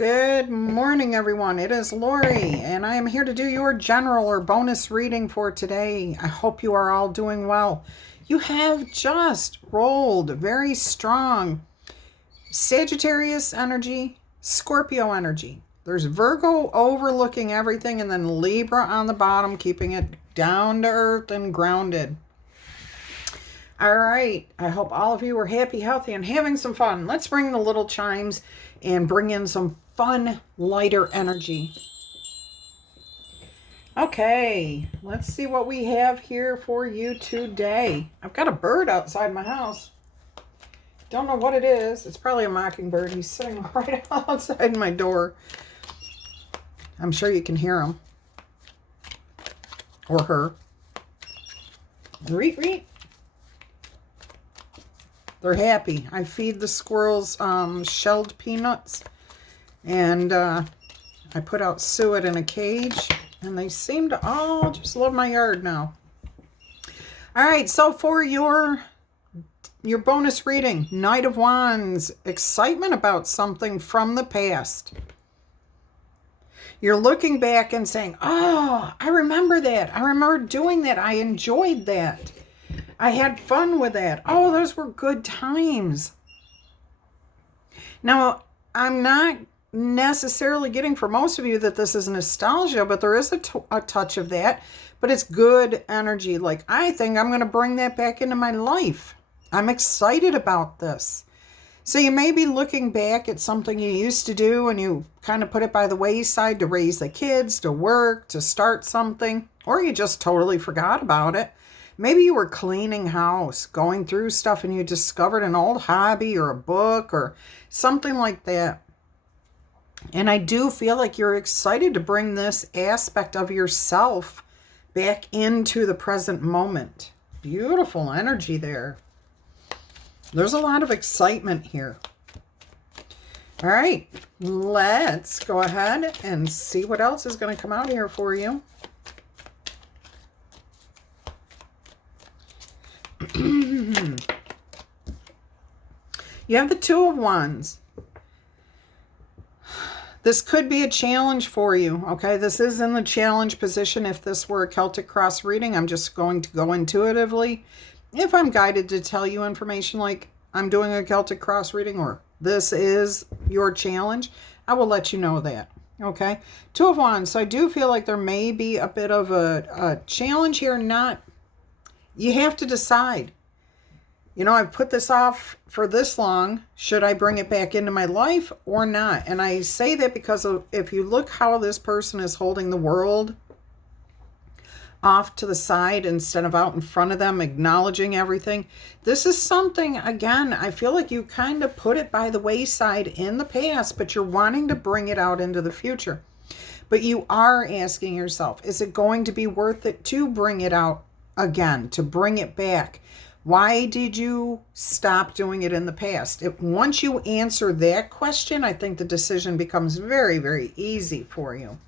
Good morning, everyone. It is Laurie, and I am here to do your general or bonus reading for today. I hope you are all doing well. You have just rolled very strong Sagittarius energy, Scorpio energy. There's Virgo overlooking everything, and then Libra on the bottom, keeping it down to earth and grounded. All right. I hope all of you are happy, healthy, and having some fun. Let's bring the little chimes and bring in some fun, lighter energy. Okay, let's see what we have here for you today. I've got a bird outside my house. Don't know what it is. It's probably a mockingbird. He's sitting right outside my door. I'm sure you can hear him. Or her. Reet, reet. They're happy. I feed the squirrels shelled peanuts, and I put out suet in a cage, and they seem to all just love my yard now. All right, so for your bonus reading, Knight of Wands, excitement about something from the past. You're looking back and saying, oh, I remember that. I remember doing that. I enjoyed that. I had fun with that. Oh, those were good times. Now, I'm not necessarily getting for most of you that this is nostalgia, but there is a touch of that. But it's good energy. Like, I think I'm going to bring that back into my life. I'm excited about this. So you may be looking back at something you used to do and you kind of put it by the wayside to raise the kids, to work, to start something, or you just totally forgot about it. Maybe you were cleaning house, going through stuff, and you discovered an old hobby or a book or something like that. And I do feel like you're excited to bring this aspect of yourself back into the present moment. Beautiful energy there. There's a lot of excitement here. All right, let's go ahead and see what else is going to come out here for you. You have the Two of Wands. This could be a challenge for you, okay? This is in the challenge position. If this were a Celtic cross reading, I'm just going to go intuitively. If I'm guided to tell you information like I'm doing a Celtic cross reading or this is your challenge, I will let you know that, okay? Two of Wands. So I do feel like there may be a bit of a challenge here. You have to decide. You know, I've put this off for this long. Should I bring it back into my life or not? And I say that because if you look how this person is holding the world off to the side instead of out in front of them, acknowledging everything. This is something, again, I feel like you kind of put it by the wayside in the past, but you're wanting to bring it out into the future. But you are asking yourself, is it going to be worth it to bring it out again, to bring it back? Why did you stop doing it in the past? Once you answer that question, I think the decision becomes very, very easy for you.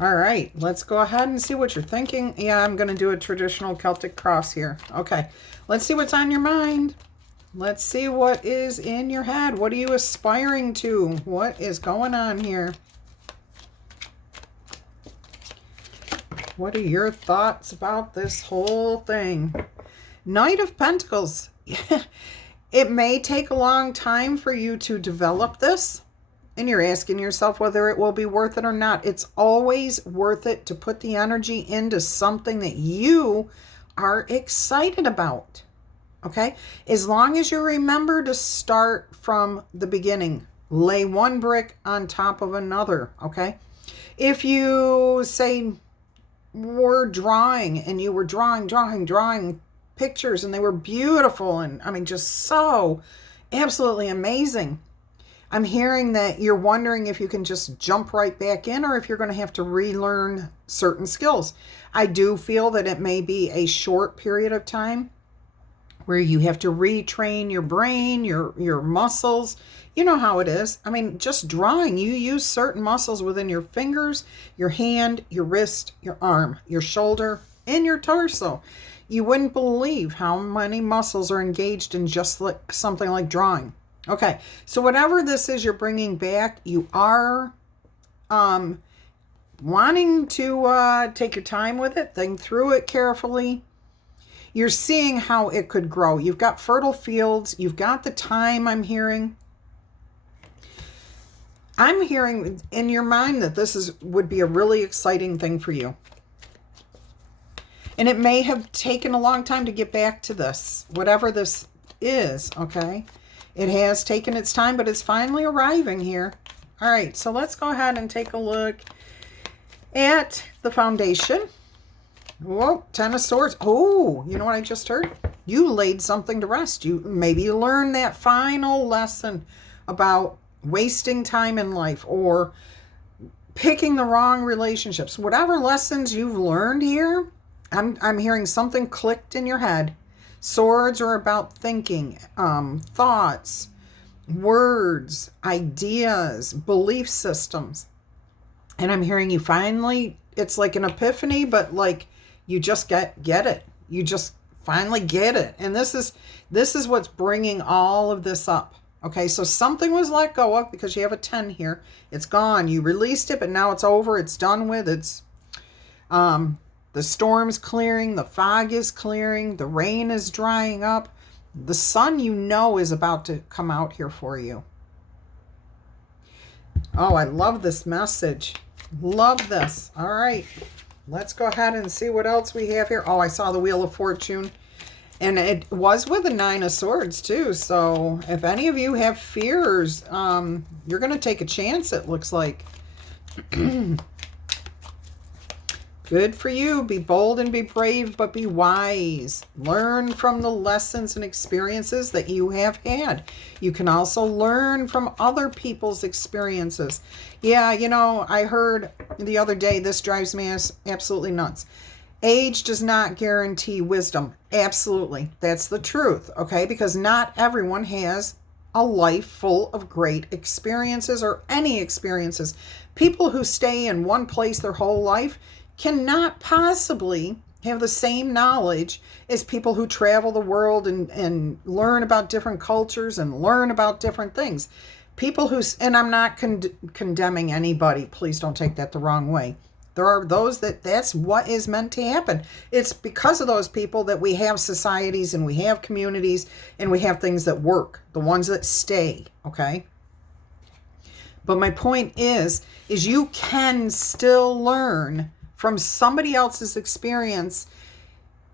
All right, let's go ahead and see what you're thinking. Yeah, I'm going to do a traditional Celtic cross here. Okay, let's see what's on your mind. Let's see what is in your head. What are you aspiring to? What is going on here? What are your thoughts about this whole thing? Knight of Pentacles. It may take a long time for you to develop this, and you're asking yourself whether it will be worth it or not. It's always worth it to put the energy into something that you are excited about, okay? As long as you remember to start from the beginning. Lay one brick on top of another, okay? If you say were drawing and you were drawing pictures and they were beautiful and I mean just so absolutely amazing, I'm hearing that you're wondering if you can just jump right back in or if you're going to have to relearn certain skills. I do feel that it may be a short period of time where you have to retrain your brain, your muscles. You know how it is. I mean, just drawing, you use certain muscles within your fingers, your hand, your wrist, your arm, your shoulder, and your torso. You wouldn't believe how many muscles are engaged in just like something like drawing. Okay, so whatever this is you're bringing back, you are wanting to take your time with it, think through it carefully. You're seeing how it could grow. You've got fertile fields. You've got the time, I'm hearing. I'm hearing in your mind that this would be a really exciting thing for you. And it may have taken a long time to get back to this, whatever this is, okay? It has taken its time, but it's finally arriving here. All right, so let's go ahead and take a look at the foundation. Whoa, Ten of Swords. Oh, you know what I just heard? You laid something to rest. You maybe learned that final lesson about wasting time in life or picking the wrong relationships. Whatever lessons you've learned here, I'm hearing something clicked in your head. Swords are about thinking, thoughts, words, ideas, belief systems. And I'm hearing you finally, it's like an epiphany, but like you just get it. You just finally get it. And this is what's bringing all of this up. Okay, so something was let go of because you have a 10 here. It's gone. You released it, but now it's over. It's done with. It's the storm's clearing, the fog is clearing, the rain is drying up. The sun, you know, is about to come out here for you. Oh, I love this message. Love this. All right. Let's go ahead and see what else we have here. Oh, I saw the Wheel of Fortune. And it was with a 9 of Swords, too. So if any of you have fears, you're going to take a chance, it looks like. Good for you. Be bold and be brave, but be wise. Learn from the lessons and experiences that you have had. You can also learn from other people's experiences. Yeah, you know, I heard the other day, this drives me absolutely nuts. Age does not guarantee wisdom. Absolutely. That's the truth, okay? Because not everyone has a life full of great experiences or any experiences. People who stay in one place their whole life cannot possibly have the same knowledge as people who travel the world and learn about different cultures and learn about different things. People who, and I'm not condemning anybody, please don't take that the wrong way. There are those that's what is meant to happen. It's because of those people that we have societies and we have communities and we have things that work, the ones that stay, okay? But my point is you can still learn from somebody else's experience,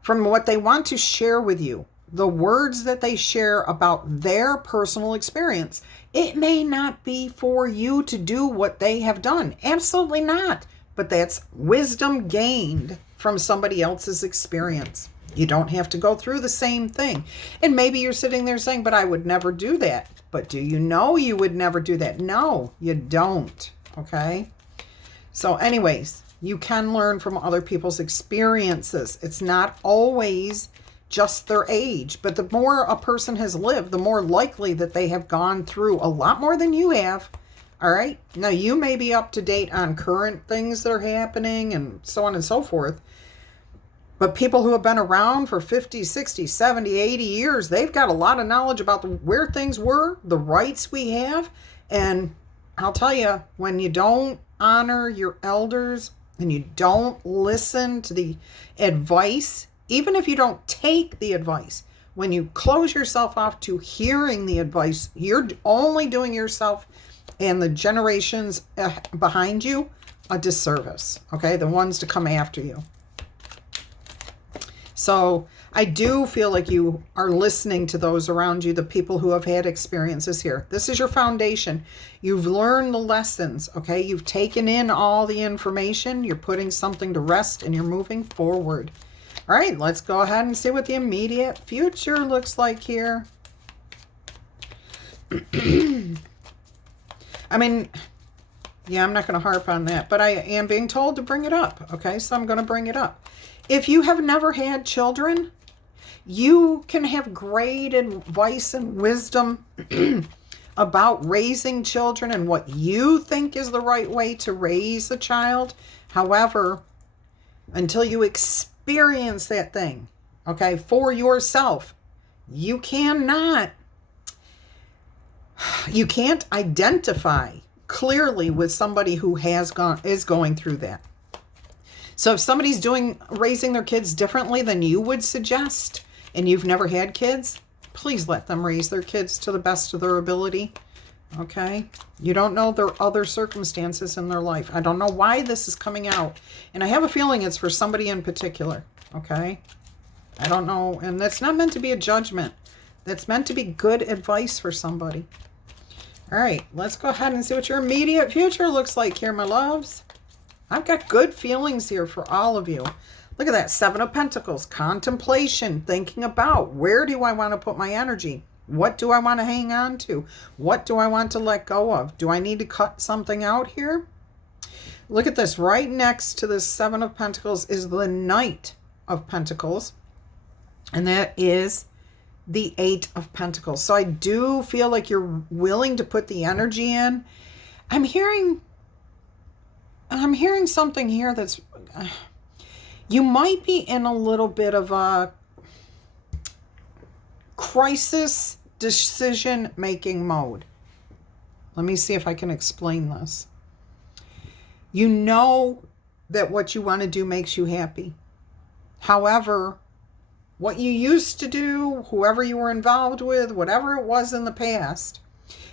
from what they want to share with you, the words that they share about their personal experience. It may not be for you to do what they have done. Absolutely not. But that's wisdom gained from somebody else's experience. You don't have to go through the same thing. And maybe you're sitting there saying, but I would never do that. But do you know you would never do that? No, you don't. Okay? So anyways, you can learn from other people's experiences. It's not always just their age, but the more a person has lived, the more likely that they have gone through a lot more than you have. All right. Now, you may be up to date on current things that are happening and so on and so forth. But people who have been around for 50, 60, 70, 80 years, they've got a lot of knowledge about where things were, the rights we have. And I'll tell you, when you don't honor your elders and you don't listen to the advice, even if you don't take the advice, when you close yourself off to hearing the advice, you're only doing yourself and the generations behind you a disservice, okay? The ones to come after you. So I do feel like you are listening to those around you, the people who have had experiences here. This is your foundation. You've learned the lessons, okay? You've taken in all the information. You're putting something to rest and you're moving forward. All right, let's go ahead and see what the immediate future looks like here. I mean, yeah, I'm not going to harp on that, but I am being told to bring it up, okay? So I'm going to bring it up. If you have never had children, you can have great advice and wisdom about raising children and what you think is the right way to raise a child. However, until you experience that thing, okay, for yourself, you cannot You can't identify clearly with somebody who is going through that. So if somebody's raising their kids differently than you would suggest, and you've never had kids, please let them raise their kids to the best of their ability. Okay? You don't know their other circumstances in their life. I don't know why this is coming out. And I have a feeling it's for somebody in particular. Okay? I don't know. And that's not meant to be a judgment. That's meant to be good advice for somebody. All right. Let's go ahead and see what your immediate future looks like here, my loves. I've got good feelings here for all of you. Look at that. 7 of Pentacles. Contemplation. Thinking about, where do I want to put my energy? What do I want to hang on to? What do I want to let go of? Do I need to cut something out here? Look at this. Right next to this 7 of Pentacles is the Knight of Pentacles. And that is the 8 of Pentacles. So I do feel like you're willing to put the energy in. I'm hearing something here that's... you might be in a little bit of a crisis decision-making mode. Let me see if I can explain this. You know that what you want to do makes you happy. However, what you used to do, whoever you were involved with, whatever it was in the past,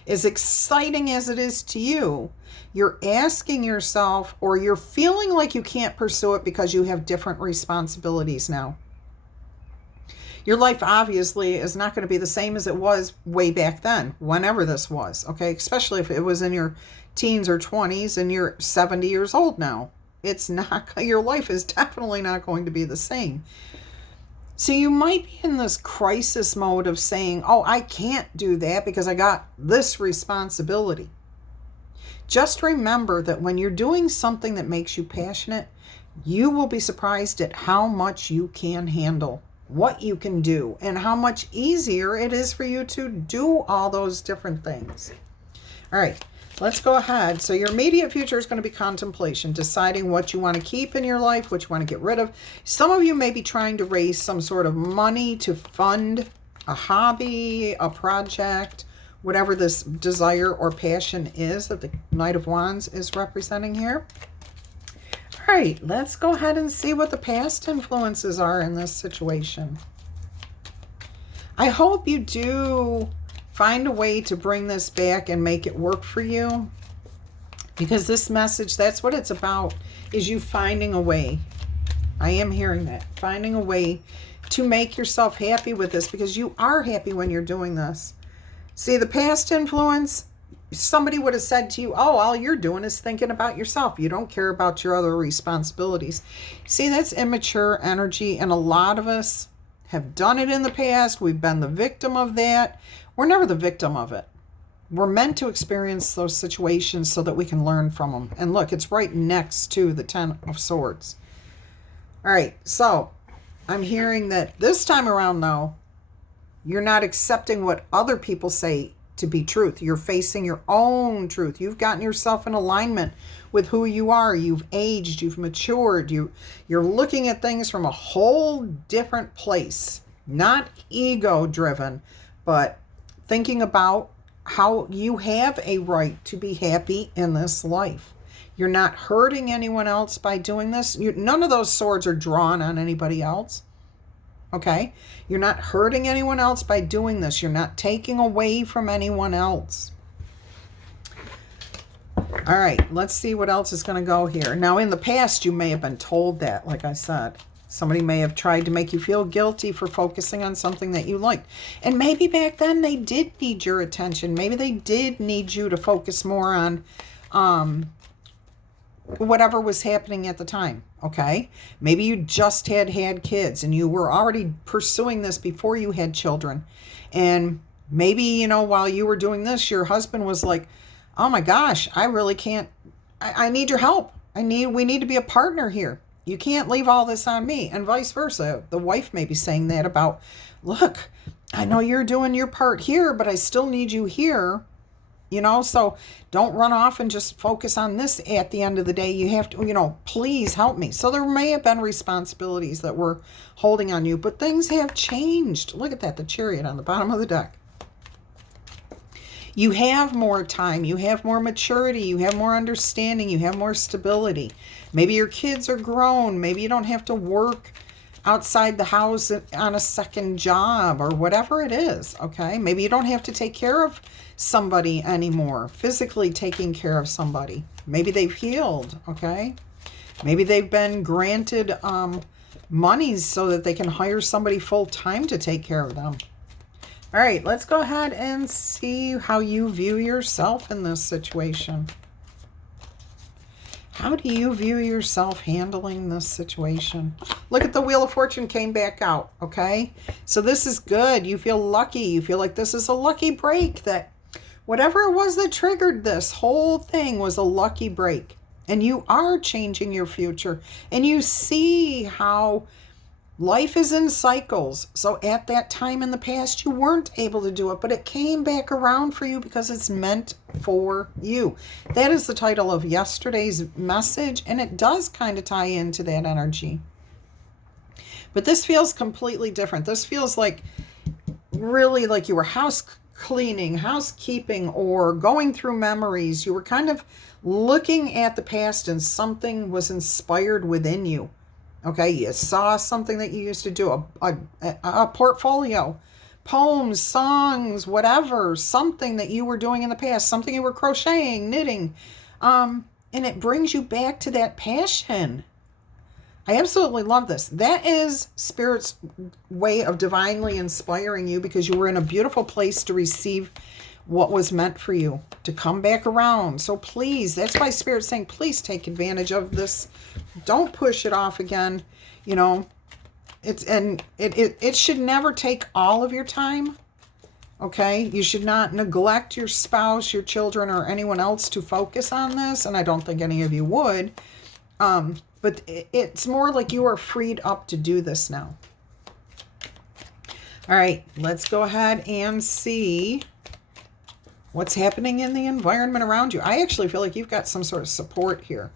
as exciting as it is to you, you're asking yourself, or you're feeling like you can't pursue it because you have different responsibilities now. Your life obviously is not going to be the same as it was way back then, whenever this was, okay? Especially if it was in your teens or 20s and you're 70 years old now. It's not, your life is definitely not going to be the same. So you might be in this crisis mode of saying, oh, I can't do that because I got this responsibility. Just remember that when you're doing something that makes you passionate, you will be surprised at how much you can handle, what you can do, and how much easier it is for you to do all those different things. All right, let's go ahead. So your immediate future is going to be contemplation, deciding what you want to keep in your life, what you want to get rid of. Some of you may be trying to raise some sort of money to fund a hobby, a project, whatever this desire or passion is that the Knight of Wands is representing here. All right, let's go ahead and see what the past influences are in this situation. I hope you do find a way to bring this back and make it work for you, because this message, that's what it's about, is you finding a way. I am hearing that. Finding a way to make yourself happy with this, because you are happy when you're doing this. See, the past influence, somebody would have said to you, oh, all you're doing is thinking about yourself. You don't care about your other responsibilities. See, that's immature energy, and a lot of us have done it in the past. We've been the victim of that. We're never the victim of it. We're meant to experience those situations so that we can learn from them. And look, it's right next to the 10 of Swords. All right, so I'm hearing that this time around, though, you're not accepting what other people say to be truth. You're facing your own truth. You've gotten yourself in alignment with who you are. You've aged. You've matured. You're looking at things from a whole different place. Not ego-driven, but thinking about how you have a right to be happy in this life. You're not hurting anyone else by doing this. None of those swords are drawn on anybody else. Okay? You're not hurting anyone else by doing this. You're not taking away from anyone else. All right, let's see what else is going to go here. Now, in the past, you may have been told that, like I said. Somebody may have tried to make you feel guilty for focusing on something that you liked. And maybe back then they did need your attention. Maybe they did need you to focus more on whatever was happening at the time, okay? Maybe you just had kids and you were already pursuing this before you had children. And maybe, you know, while you were doing this, your husband was like, oh my gosh, I really can't, I need your help. We need to be a partner here. You can't leave all this on me, and vice versa. The wife may be saying that about, look, I know you're doing your part here, but I still need you here. You know, so don't run off and just focus on this at the end of the day. You have to, you know, please help me. So there may have been responsibilities that were holding on you, but things have changed. Look at that, the Chariot on the bottom of the deck. You have more time, you have more maturity, you have more understanding, you have more stability. Maybe your kids are grown, maybe you don't have to work outside the house on a second job or whatever it is, okay? Maybe you don't have to take care of somebody anymore, physically taking care of somebody. Maybe they've healed, okay? Maybe they've been granted monies so that they can hire somebody full-time to take care of them. All right, let's go ahead and see how you view yourself in this situation. How do you view yourself handling this situation? Look at the Wheel of Fortune came back out, okay? So this is good. You feel lucky. You feel like this is a lucky break, that whatever it was that triggered this whole thing was a lucky break. And you are changing your future. And you see how life is in cycles. So at that time in the past, you weren't able to do it, but it came back around for you because it's meant for you. That is the title of yesterday's message, and it does kind of tie into that energy. But this feels completely different. This feels like really like you were house cleaning, housekeeping, or going through memories. You were kind of looking at the past and something was inspired within you. Okay, you saw something that you used to do, a portfolio, poems, songs, whatever, something that you were doing in the past, something you were crocheting, knitting, and it brings you back to that passion. I absolutely love this. That is Spirit's way of divinely inspiring you because you were in a beautiful place to receive what was meant for you to come back around. So please, that's why Spirit's saying, please take advantage of this. Don't push it off again. You know, it should never take all of your time. Okay. You should not neglect your spouse, your children, or anyone else to focus on this. And I don't think any of you would. But it's more like you are freed up to do this now. All right, let's go ahead and see what's happening in the environment around you. I actually feel like you've got some sort of support here.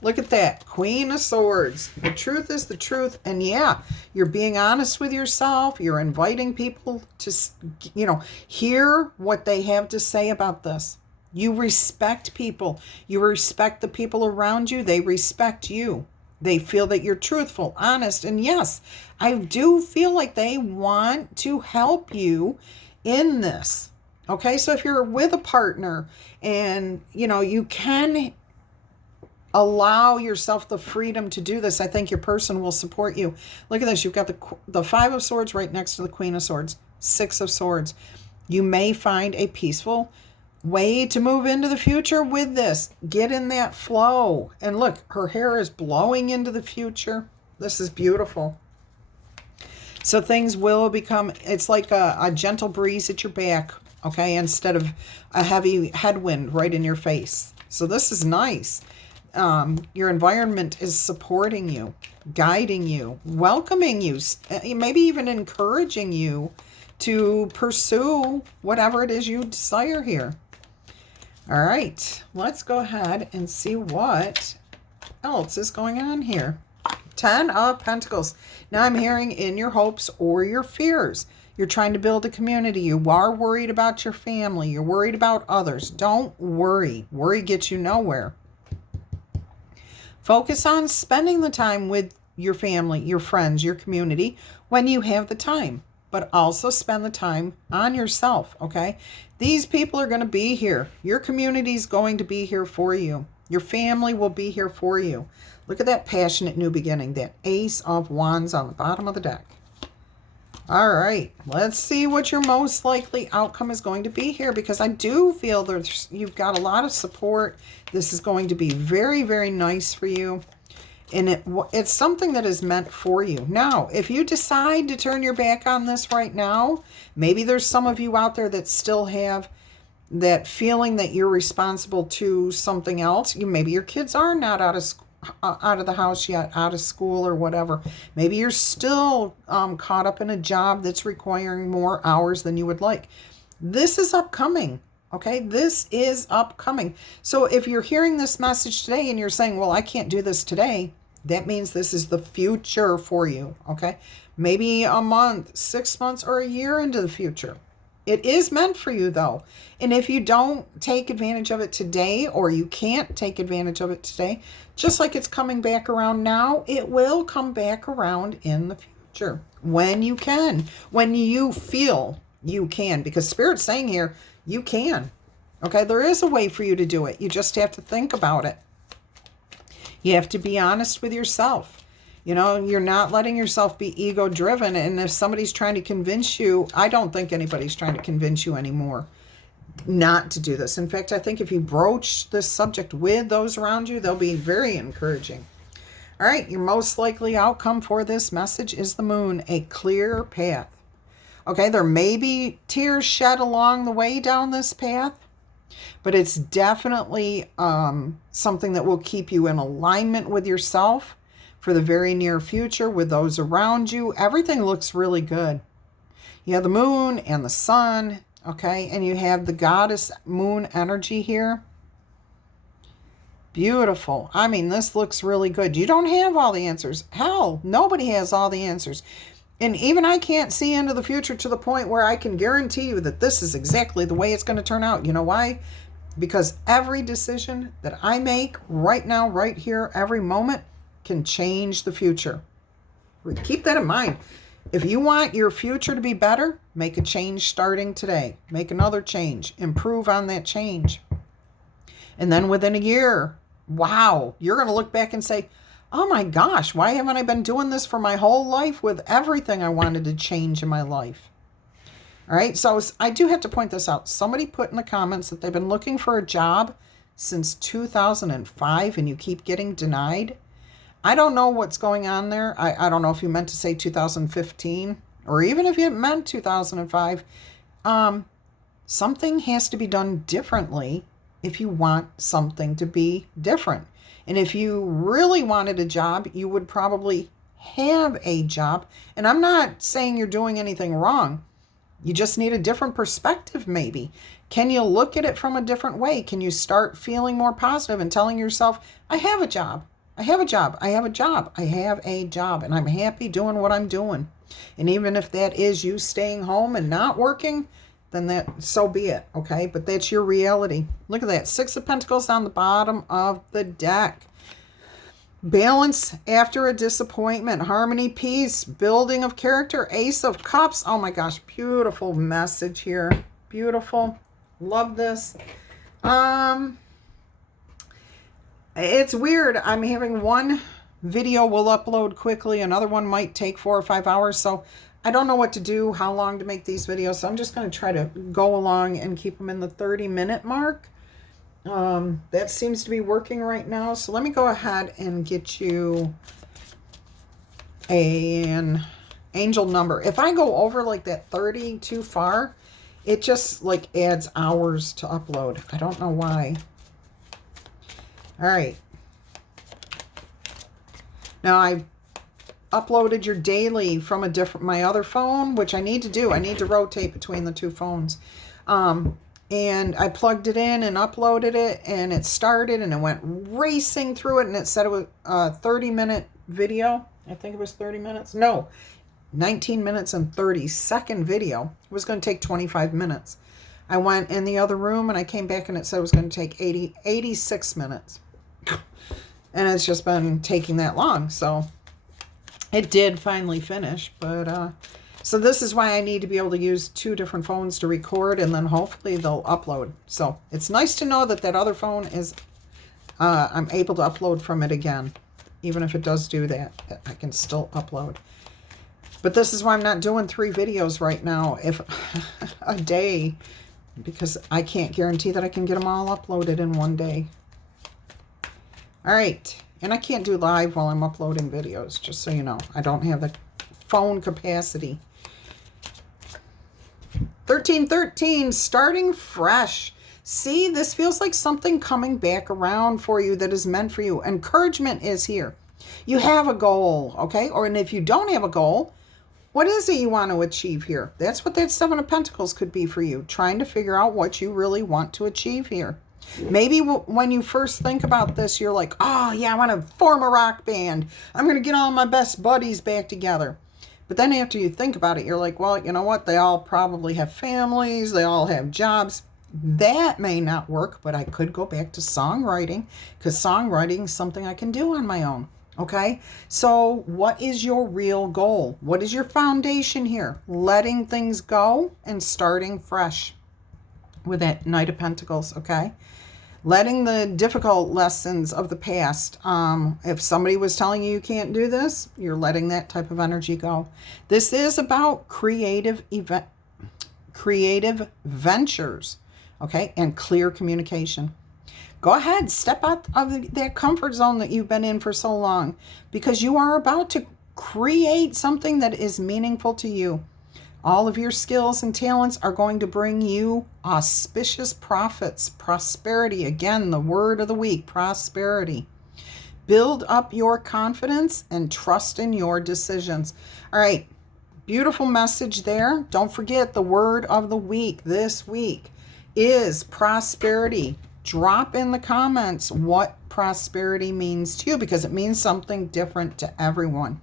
Look at that. Queen of Swords. The truth is the truth. And yeah, you're being honest with yourself. You're inviting people to, hear what they have to say about this. You respect people. You respect the people around you. They respect you. They feel that you're truthful, honest. And yes, I do feel like they want to help you in this. Okay, so if you're with a partner and, you can allow yourself the freedom to do this, I think your person will support you. Look at this. You've got the Five of Swords right next to the Queen of Swords, Six of Swords. You may find a peaceful way to move into the future with this. Get in that flow. And look, her hair is blowing into the future. This is beautiful. So things will become, it's like a gentle breeze at your back. Okay, instead of a heavy headwind right in your face. So this is nice. Your environment is supporting you, guiding you, welcoming you, maybe even encouraging you to pursue whatever it is you desire here. All right, let's go ahead and see what else is going on here. 10 of Pentacles. Now I'm hearing in your hopes or your fears. You're trying to build a community. You are worried about your family. You're worried about others. Don't worry. Worry gets you nowhere. Focus on spending the time with your family, your friends, your community when you have the time. But also spend the time on yourself, okay? These people are going to be here. Your community is going to be here for you. Your family will be here for you. Look at that passionate new beginning, that Ace of Wands on the bottom of the deck. All right, let's see what your most likely outcome is going to be here, because I do feel that you've got a lot of support. This is going to be very, very nice for you. And it's something that is meant for you. Now, if you decide to turn your back on this right now, maybe there's some of you out there that still have that feeling that you're responsible to something else. Maybe your kids are not out of the house yet, out of school or whatever. Maybe you're still caught up in a job that's requiring more hours than you would like. This is upcoming. Okay, this is upcoming. So if you're hearing this message today and you're saying, well, I can't do this today, that means this is the future for you. Okay, maybe a month, 6 months, or a year into the future. It is meant for you, though. And if you don't take advantage of it today, or you can't take advantage of it today, just like it's coming back around now, it will come back around in the future when you can, when you feel you can, because Spirit's saying here, you can. Okay, there is a way for you to do it. You just have to think about it. You have to be honest with yourself. You know, you're not letting yourself be ego driven. And if somebody's trying to convince you, I don't think anybody's trying to convince you anymore not to do this. In fact, I think if you broach this subject with those around you, they'll be very encouraging. All right, your most likely outcome for this message is the moon, a clear path. Okay, there may be tears shed along the way down this path, but it's definitely something that will keep you in alignment with yourself for the very near future, with those around you. Everything looks really good. You have the moon and the sun, okay, and you have the goddess moon energy here. Beautiful. I mean, this looks really good. You don't have all the answers. Hell, nobody has all the answers. And even I can't see into the future to the point where I can guarantee you that this is exactly the way it's going to turn out. You know why? Because every decision that I make right now, right here, every moment, can change the future. Keep that in mind. If you want your future to be better, make a change starting today. Make another change. Improve on that change. And then within a year, wow, you're going to look back and say, oh my gosh, why haven't I been doing this for my whole life with everything I wanted to change in my life? All right, so I do have to point this out. Somebody put in the comments that they've been looking for a job since 2005 and you keep getting denied. I don't know what's going on there. I don't know if you meant to say 2015 or even if you meant 2005. Something has to be done differently if you want something to be different. And if you really wanted a job, you would probably have a job. And I'm not saying you're doing anything wrong. You just need a different perspective, maybe. Can you look at it from a different way? Can you start feeling more positive and telling yourself, I have a job. I have a job. I have a job. I have a job. And I'm happy doing what I'm doing. And even if that is you staying home and not working, then that, so be it, okay? But that's your reality. Look at that. 6 of Pentacles on the bottom of the deck. Balance after a disappointment. Harmony, peace, building of character. Ace of Cups. Oh my gosh, beautiful message here. Beautiful. Love this. It's weird. I'm having one video will upload quickly. Another one might take 4 or 5 hours. So I don't know what to do, how long to make these videos. So I'm just going to try to go along and keep them in the 30-minute mark. That seems to be working right now. So let me go ahead and get you an angel number. If I go over like that 30 too far, it just like adds hours to upload. I don't know why. All right. Now I've uploaded your daily from my other phone, which I need to do. I need to rotate between the two phones. And I plugged it in and uploaded it, and it started, and it went racing through it, and it said it was a 30-minute video. I think it was 30 minutes. No, 19 minutes and 30-second video. It was going to take 25 minutes. I went in the other room, and I came back, and it said it was going to take 86 minutes. And it's just been taking that long, so it did finally finish, but so this is why I need to be able to use 2 different phones to record, and then hopefully they'll upload. So it's nice to know that that other phone is, I'm able to upload from it again. Even if it does do that, I can still upload. But this is why I'm not doing 3 videos right now if a day, because I can't guarantee that I can get them all uploaded in one day. All right. And I can't do live while I'm uploading videos, just so you know. I don't have the phone capacity. 1313, starting fresh. See, this feels like something coming back around for you that is meant for you. Encouragement is here. You have a goal, okay? And if you don't have a goal, what is it you want to achieve here? That's what that 7 of Pentacles could be for you, trying to figure out what you really want to achieve here. Maybe when you first think about this, you're like, oh, yeah, I want to form a rock band. I'm going to get all my best buddies back together. But then after you think about it, you're like, well, you know what? They all probably have families. They all have jobs. That may not work, but I could go back to songwriting, because songwriting is something I can do on my own. Okay, so what is your real goal? What is your foundation here? Letting things go and starting fresh with that Knight of Pentacles, okay? Letting the difficult lessons of the past. If somebody was telling you you can't do this, you're letting that type of energy go. This is about creative ventures, okay, and clear communication. Go ahead, step out of that comfort zone that you've been in for so long, because you are about to create something that is meaningful to you. All of your skills and talents are going to bring you auspicious profits, prosperity. Again, the word of the week, prosperity. Build up your confidence and trust in your decisions. All right, beautiful message there. Don't forget, the word of the week this week is prosperity. Drop in the comments what prosperity means to you, because it means something different to everyone.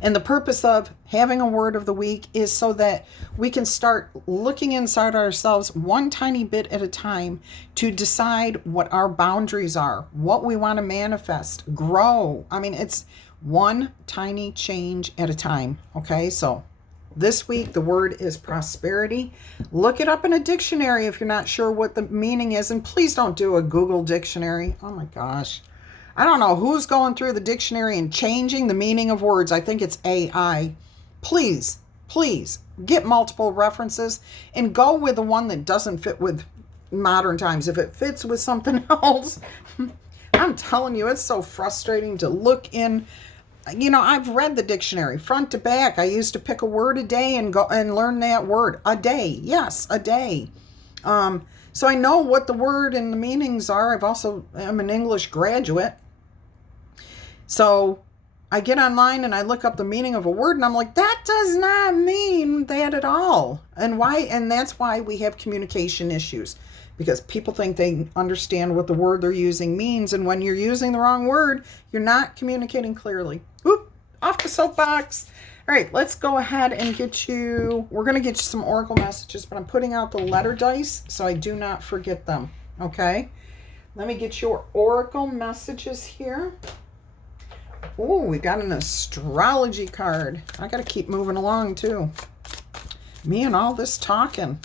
And the purpose of having a word of the week is so that we can start looking inside ourselves one tiny bit at a time to decide what our boundaries are, what we want to manifest, grow. I mean, it's one tiny change at a time. Okay, so this week, the word is prosperity. Look it up in a dictionary if you're not sure what the meaning is. And please don't do a Google dictionary. Oh my gosh. I don't know who's going through the dictionary and changing the meaning of words. I think it's AI. Please, please get multiple references and go with the one that doesn't fit with modern times. If it fits with something else, I'm telling you, it's so frustrating to look in. You know, I've read the dictionary front to back. I used to pick a word a day and go and learn that word a day. Yes, a day. So I know what the word and the meanings are. I'm an English graduate. So I get online and I look up the meaning of a word and I'm like, that does not mean that at all. And why? And that's why we have communication issues, because people think they understand what the word they're using means. And when you're using the wrong word, you're not communicating clearly. Oop, off the soapbox. All right, let's go ahead and we're going to get you some oracle messages, but I'm putting out the letter dice so I do not forget them. Okay, let me get your oracle messages here. Oh, we got an astrology card. I got to keep moving along too. Me and all this talking.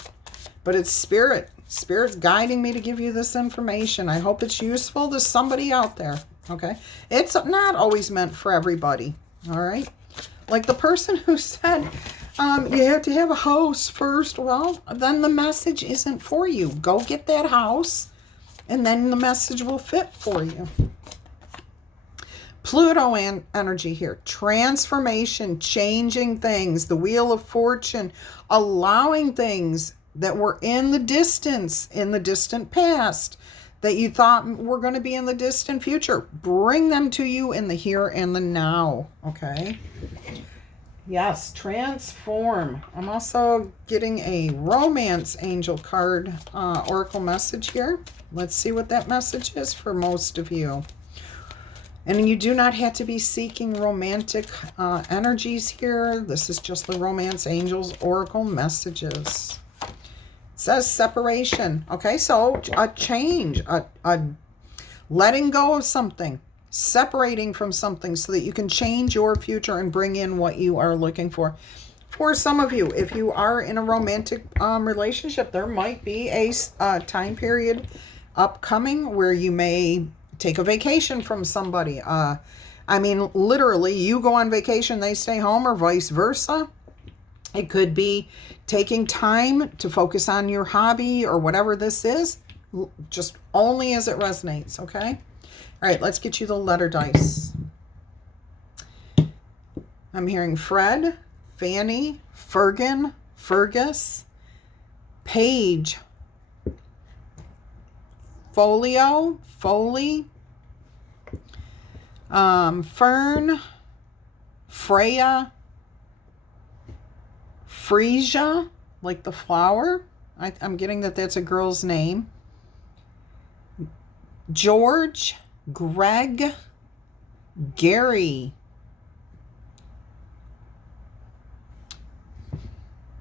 But it's Spirit. Spirit's guiding me to give you this information. I hope it's useful to somebody out there. Okay? It's not always meant for everybody. All right? Like the person who said, you have to have a house first. Well, then the message isn't for you. Go get that house, and then the message will fit for you. Pluto energy here. Transformation, changing things, the Wheel of Fortune, allowing things that were in the distant past, that you thought were going to be in the distant future. Bring them to you in the here and the now. Okay? Yes, transform. I'm also getting a romance angel card oracle message here. Let's see what that message is for most of you. And you do not have to be seeking romantic energies here. This is just the Romance Angels Oracle messages. It says separation. Okay, so a change, a letting go of something, separating from something so that you can change your future and bring in what you are looking for. For some of you, if you are in a romantic relationship, there might be a time period upcoming where you may take a vacation from somebody. I mean, literally, you go on vacation, they stay home, or vice versa. It could be taking time to focus on your hobby or whatever this is, just only as it resonates, okay? All right, let's get you the letter dice. I'm hearing Fred, Fanny, Fergus, Paige, Foley, Fern, Freya, Freesia, like the flower. I'm getting that that's a girl's name. George, Greg, Gary,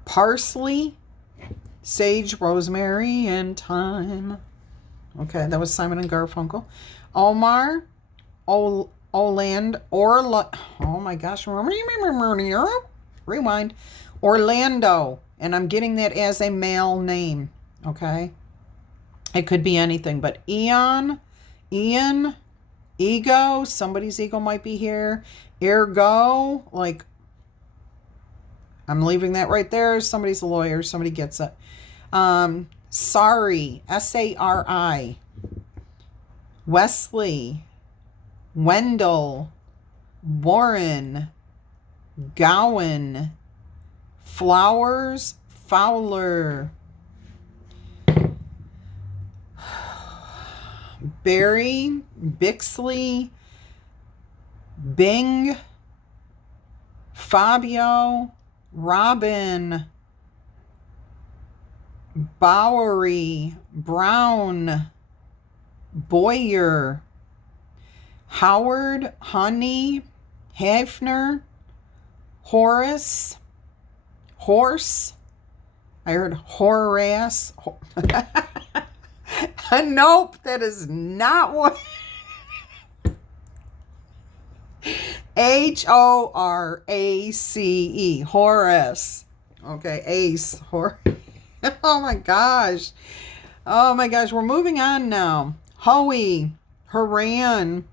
Parsley, sage, rosemary, and thyme. Okay, that was Simon and Garfunkel. Omar, oh my gosh, rewind. Orlando, and I'm getting that as a male name, okay? It could be anything, but Ian, ego, somebody's ego might be here. Ergo, like, I'm leaving that right there. Somebody's a lawyer, somebody gets it. Sari, Sari. Wesley, Wendell, Warren, Gowan, Flowers, Fowler, Barry, Bixley, Bing, Fabio, Robin, Bowery, Brown, Boyer, Howard, Honey, Hafner, Horace, Horse. I heard Horace. Nope, that is not what. Horace. Horace. Okay, Ace. Oh my gosh. Oh my gosh, we're moving on now. Hoey, Haran.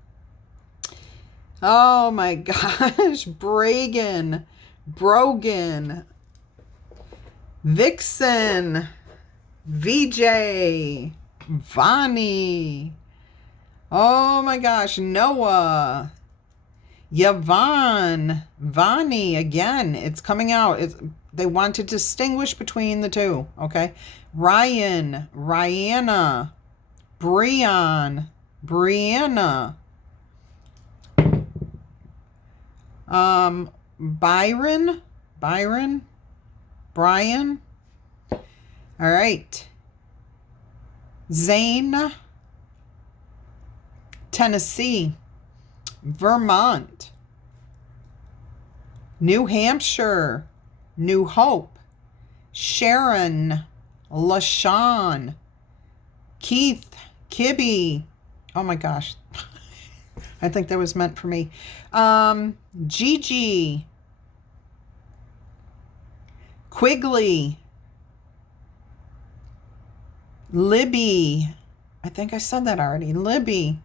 Oh my gosh, Bragan, Brogan, Vixen, VJ, Vani. Oh my gosh, Noah, Yvonne, Vani. Again, it's coming out. They want to distinguish between the two, okay? Ryan, Rihanna, Brian, Brianna, Byron, Brian. All right. Zane, Tennessee, Vermont, New Hampshire, New Hope, Sharon, LaShawn, Keith, Kibby. Oh my gosh. I think that was meant for me. Gigi, Quigley, Libby. I think I said that already. Libby,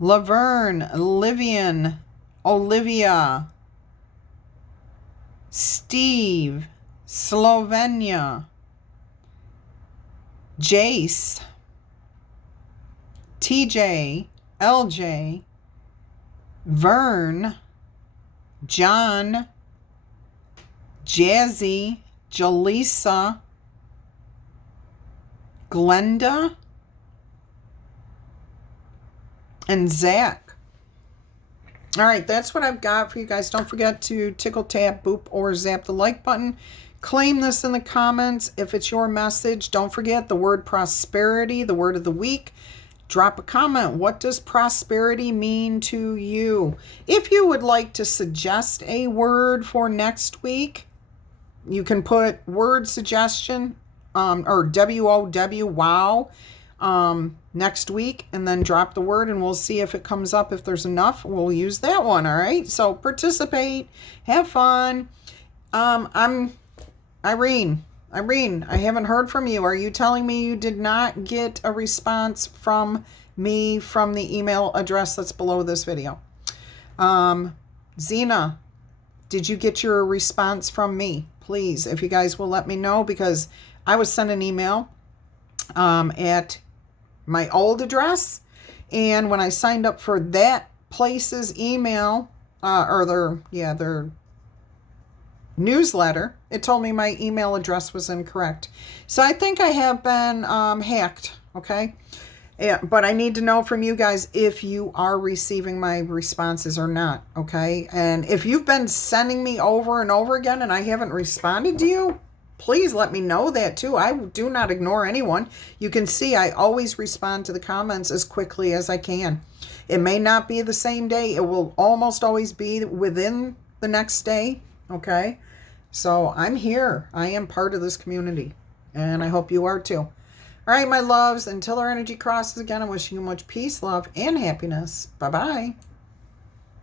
Laverne, Livian, Olivia, Steve, Slovenia, Jace, TJ, LJ, Vern, John, Jazzy, Jaleesa, Glenda, and Zach. All right, that's what I've got for you guys. Don't forget to tickle, tap, boop, or zap the like button. Claim this in the comments if it's your message. Don't forget the word prosperity, the word of the week. Drop a comment. What does prosperity mean to you? If you would like to suggest a word for next week, you can put word suggestion or WOW, wow, next week, and then drop the word, and we'll see if it comes up. If there's enough, we'll use that one. All right. So participate, have fun. I'm Irene, I haven't heard from you. Are you telling me you did not get a response from me from the email address that's below this video? Zena, did you get your response from me? Please, if you guys will let me know, because I was sent an email at my old address, and when I signed up for that place's email, or their newsletter, it told me my email address was incorrect. So I think I have been hacked, okay? Yeah, but I need to know from you guys if you are receiving my responses or not, okay? And if you've been sending me over and over again and I haven't responded to you, please let me know that too. I do not ignore anyone. You can see I always respond to the comments as quickly as I can. It may not be the same day. It will almost always be within the next day, okay? So I'm here. I am part of this community. And I hope you are too. All right, my loves. Until our energy crosses again, I'm wishing you much peace, love, and happiness. Bye-bye.